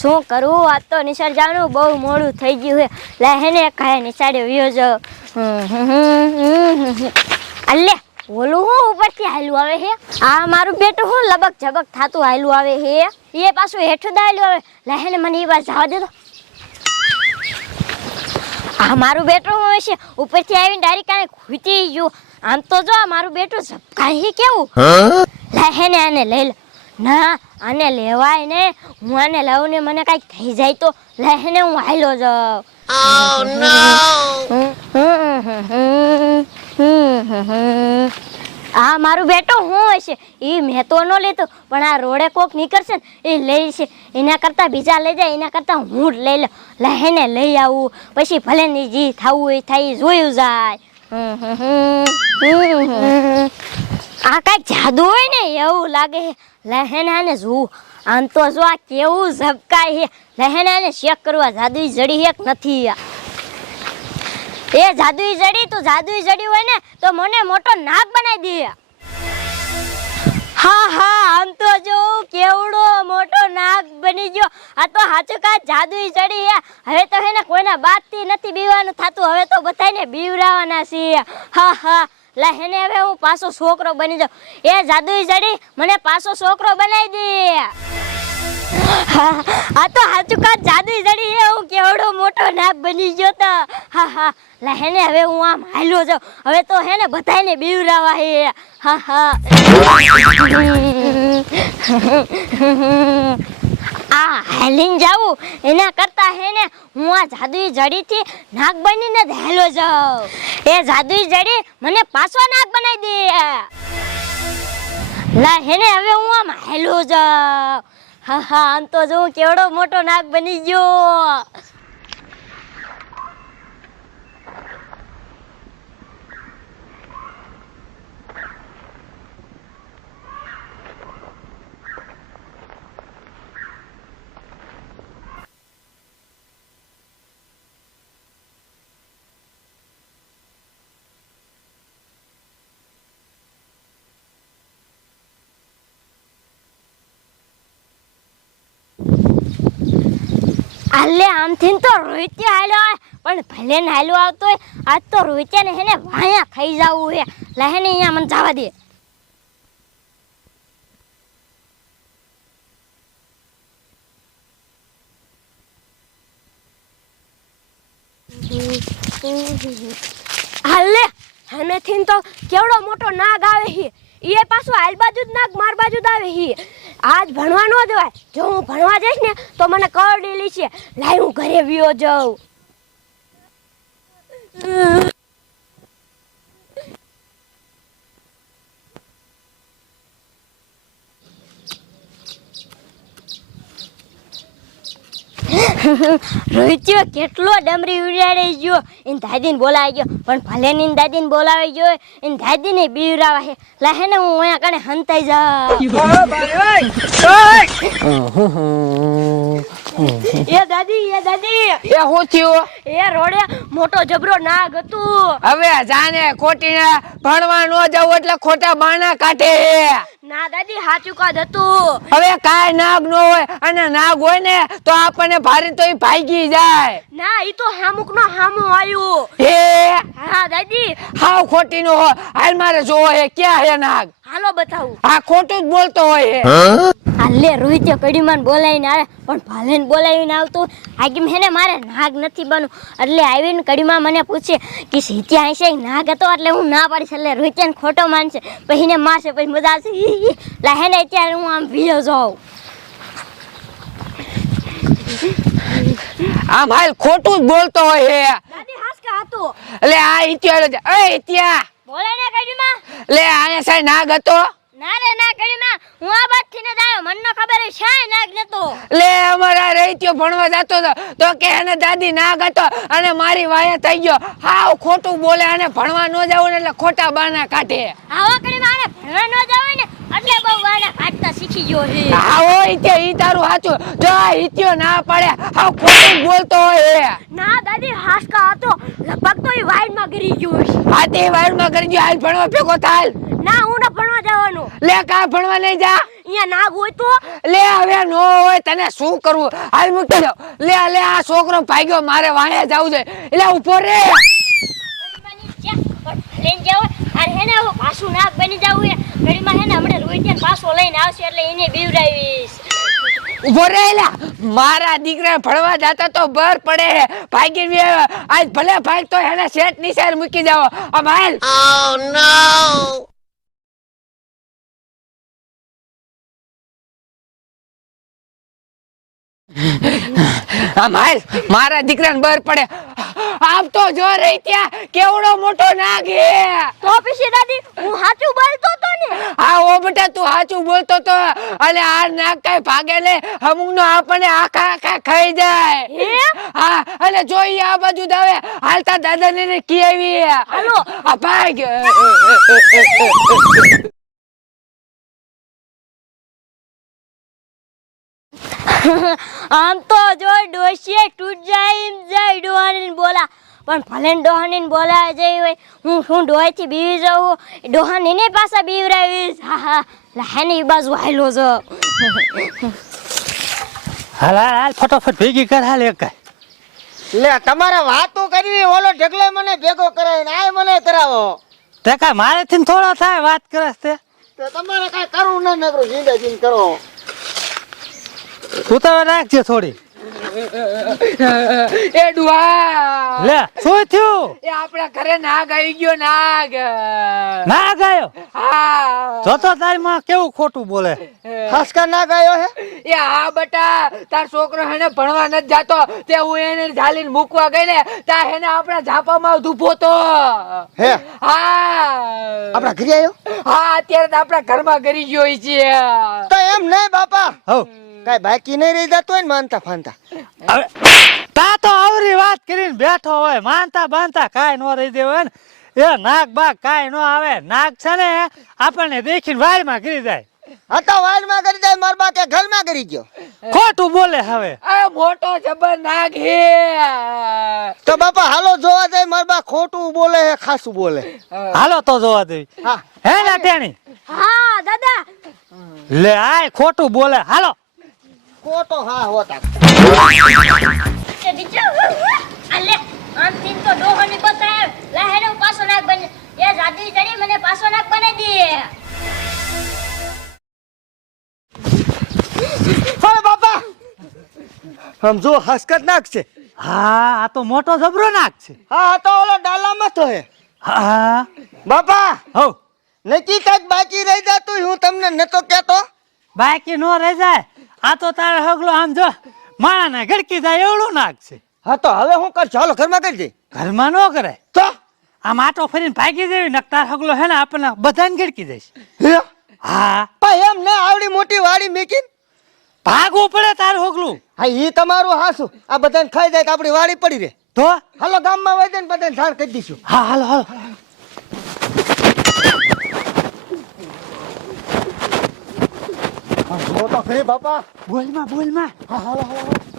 શું કરવું આજ તો નિશાળ જવાનું બહુ મોડું થઈ ગયું છે. લે હેને કહે નિશાળે વ્યો જો. અલ્લે ઓલું હું ઉપરથી હાલું આવે હે? આ મારું બેટું હું લબક ઝબક થાતું હાલું આવે હે? એ પાછું હેઠું દાયલું આવે. લે હેને મને એ વાર જવા દે તો. આ મારું બેટું હોય છે ઉપરથી આવીને ડાયરેક્ટ કાંઈ ખૂટી ગયું. આમ તો જો મારું બેટું ઝપકાઈ કેવું? લે હેને આને લઈ લે. ના આને લેવાય ને હું આને લઉં ને મને કંઈક થઈ જાય તો લે હેને હું હાલો જાઉં. આ મારું બેટો હું હશે? એ મેં તો ન લેતો પણ આ રોડે કોક નીકળશે ને એ લઈ છે. એના કરતાં બીજા લઈ જાય એના કરતાં હું જ લઈ લઉં. લહેને લઈ આવું પછી ભલે જે જી થવું એ થાય ઈ જોયું જાય. આ કઈ જાદુ હોય ને એવું લાગે લહેના લહેનાને જુઓ. આમ તો જો આ કેવું ઝબકાય છે. લહેનાને ચેક કરવા જાદુ જડી એક નથી એ જાદુ જડી, તું જાદુ જડી હોય ને તો મને મોટો નાગ બનાવી દે. હા હા, આમ તો જો કેવડો મોટો નાગ બની ગયો. આ તો હાચું કા જાદુઈ જડી હે હવે તો હે ને કોઈના બાતથી નથી બીવાનું થાતું. હવે તો બધાને બીવરાવાના છીએ. હા હા. લા, હેને હવે હું પાછો છોકરો બની જાઉં. એ જાદુઈ જડી, મને પાછો છોકરો બનાવી દે. આ તો હાચું કા જાદુઈ જડી હે હું કેવડો મોટો નાગ બની ગયો તો. હા હા, લા, હેને હવે હું આમ હાલ્યો જાઉં. હવે તો હે ને બધાને બીવરાવા હે. હા હા. આ હેલીન જાવું એના કરતા હે ને હું આ જાદુઈ જડીથી નાગ બનીને જ હાલો જાઉં. એ જાદુઈ જડી મને પાછો નાગ બનાવી દે. લા હેને હવે હું આમ હેલો જાઉં. હા હા, આમ તો જો કેવડો મોટો નાગ બની ગયો. આલે આમથી તો રોહિત્ય હાલો આવે પણ ભલે ને હાલો આવતો હોય આજ તો રોહિત્ય ને હેને વાયા ખાઈ જવું હે. લહેને અહીંયા મને જવા દે. હાલે હમેથી તો કેવડો મોટો નાગ આવે છે એ પાછું હાલ બાજુ જ નાખ, માર બાજુ જ આવે હી. આજ ભણવા ન જવાય. જો હું ભણવા જઈશ ને, તો મને કરડેલી છે. લાય હું ઘરે વિયો જાઉં. રોહિત્ય કેટલો ડમરી ઉડાડી ગયો એને દાદીને બોલાવી ગયો. પણ ભલે ને દાદીને બોલાવી ગયો એને દાદીને બીવરાવા હે લહેને હું અહીંયા કણે હંતાઈ જા એ દાદી એ દાદી. એ હું થયું? એ રોડે મોટો જબરો નાગ હતું. હવે જાને ખોટીને ભણવા ન જવું એટલે ખોટા બાણા કાઢે ના દાદી સાચું કદ હતું હવે કાય નાગ નો હોય અને નાગ હોય ને તો આપણને ભારે તો ઈ ભાગી જાય. ના ઈ તો હામુક નો હામું આવ્યું હે? હા દાદી. હાવ ખોટી નો હોય. હાલ મારે જોવો હે ક્યાં હે નાગ? હાલો બતાવું. આ ખોટું જ બોલતો હોય હે. હાલે રોહિત્ય કડીમાં બોલાવીને આવે પણ ભાલેને બોલાવીને આવતું. આગી હે મારે નાગ નથી બનવું. એટલે આવીને કડીમાં મને પૂછે કે સીત્યા હશે નાગ હતો? એટલે હું ના પાડીશ. એટલે રોહિત્યાને ખોટો માનશે. પછી એને મારશે પછી મજા આવશે. એટલે હી. હે ને અત્યારે હું આમ ભીયો જાઉં. આમ હાલ ખોટું જ બોલતો હોય હે. દાદી હાસકા હતું એટલે આ ઇત્યા એ ઇત્યા બોલે ને કડીમાં. લે આને સાહેબ નાગ હતો? ના રે ના કડીમાં હું આ બાજથી ને જ આવ્યો મને ખબર છે નાગ નતો લે અમારા રહીત્યો ભણવા જાતો તો કે એને દાદી ના ગતો અને મારી વાયા થઈ ગયો. હાવ ખોટું બોલે અને ભણવા ન જવું ને એટલે ખોટા બાના કાઢે. આવો કડીમાં આને ભણવા ન જવાય ને એટલે બહુ વાના કાઢતા શીખી ગયો છે. આવો ઇત્યો ઈ તારું સાચું જો આ ઇત્યો ના પડે હાવ ખોટું બોલતો હોય હે ના દાદી હાસકા હતો. લગભગ તો એ વાઈડમાં ગરી ગયો છે વાઈડ વાયરમાં ગરી ગયો. હાલ ભણવા ભેગો થાલ. ના હું ના ભણવા જવાનું? લે કા ભણવા નહીં જા? અહીંયા નાગ હોય તો? લે હવે નો હોય તને શું કરવું? હાલ મૂકી દો. લે લે આ છોકરો ભાગ્યો મારે વાણે જવું છે એટલે ઊભો રે. લઈને જાવ અને હેને હવે પાછું નાક બની જવું હે. ઘડીમાં હેને હમણાં રોહિત્યાને પાછો લઈને આવશે એટલે એને બીવડાવીશ. ઊભો રહેલા મારા દીકરા ભણવા જાતા તો બર પડે ભાગી આજ ભલે ભાગ તો એને શેઠની મૂકી જાવ આમ હાલ. આમ હાલ મારા દીકરાને બર પડે. આમ તો જો રહી ત્યાં કેવડો મોટો નાગ હે. તો પછી દાદી હું સાચું બોલતો તો ને? હા ઓ બેટા તું સાચું બોલતો તો. અને આ નાગ કઈ ભાગે ને અમુક નો આપણને આખા આખા ખાઈ જાય. હા? અને જોઈ આ બાજુ દાવે હાલતા દાદા ને કી આવી હાલો. આ ભાગ. આમ તો જો ડોશીએ તૂટ જાય એમ જાય ડોહાનીને બોલા. પણ ભલે ડોહાનીને બોલા જઈ હોય હું શું ડોહાથી બીવી જાઉં? ડોહાનીને પાછા બીવરાવીશ હા હા. લાહેની બાજુ હાલો છો હાલ હાલ હાલ ફટાફટ ભેગી કર હાલ એક લે તમારે વાતો કરવી ઓલો ઢગલો મને ભેગો કરાવીને આ મને કરાવો. તે કાંઈ મારેથી થોડો થાય વાત કરે તે તો તમારે કઈ કરવું ન નકરું જીંદા જીંદ કરો. ઉતાવળ રાખજે થોડી. એ ડુઆ લે શું થયું? એ આપણા ઘરે નાગ આવી ગયો નાગ. નાગ આવ્યો? હા. જોતો તારી માં કેવું ખોટું બોલે? ખાસકા નાગ આવ્યો હે? એ હા બટા તાર છોકરો હેને ભણવા નથી જાતો તે હું એને ઝાલીને મૂકવા ગઈ ને તા હેને આપણા ઝાપામાં ધૂપો તો હે? હા. આપણા ઘરે આવ્યો? હા અત્યારે તો આપણા ઘરમાં ઘરી ગયો છે. તો એમ નહીં બાપા? હવ. કઈ બાકી નહીં રહી જતો હોય ને માનતા ફાનતા. હવે તા તો આવરી વાત કરીને બેઠો હોય માનતા બાંધતા કાંઈ ન રહી દે હોય ને. એ નાગ બાગ કાંઈ ન આવે નાગ છે ને આપણને દેખીને વારમાં કરી જાય. હા તો વાડમાં કરી જાય માર બા કે ઘરમાં કરી ગયો. ખોટું બોલે હવે. આ મોટો જબર નાગ હે. તો બાપા હાલો જોવા જાય માર બા ખોટું બોલે હે ખાસું બોલે. હાલો તો જોવા દે. હા. હે લાટેણી હા દાદા. લે આય ખોટું બોલે. હાલો. ખોટો હા હોતા. એ બીજો અલે આમથી તો ડોહાની બતાય લાહેને પાછો નાક બની. એ જાદી જડી મને પાછો નાક બનાવી દે. અરે બાપા! આમ હસકત નાક છે. હા આ તો મોટો જબરો નાક છે. હા આ તો ઓલો ડાલામાં તો હે. હા. બાપા! હો. નકી કંઈક બાકી રહી જતું હું તમને નતો કેતો બાકી નો રહી જાય. આ તો તારા હગલો આમ જો માણાને ગડકી જાય એવડું નાક છે. હા તો હવે હું કર? ચાલો ઘરમાં કરી દે. ઘરમાં નો કરે? તો? આમ માટો ફરીને ભાગી જેવી નકતાર હગલો હે ને આપણને બધાને ગડકી જઈશ હા? પણ એમ ને આવડી મોટી વાડી મેકી ભાગવું પડે તારું હગલું. હા ઈ તમારું હાસું. આ બધાને ખાઈ જાય કે આપણી વાડી પડી રહે. તો? હાલો ગામમાં જાય ને બધાને જાણ કરી દઈશું. હા હાલો હાલો. હા તો ખરી બાપા બોલમાં બોલમાં હા હાલો હાલો.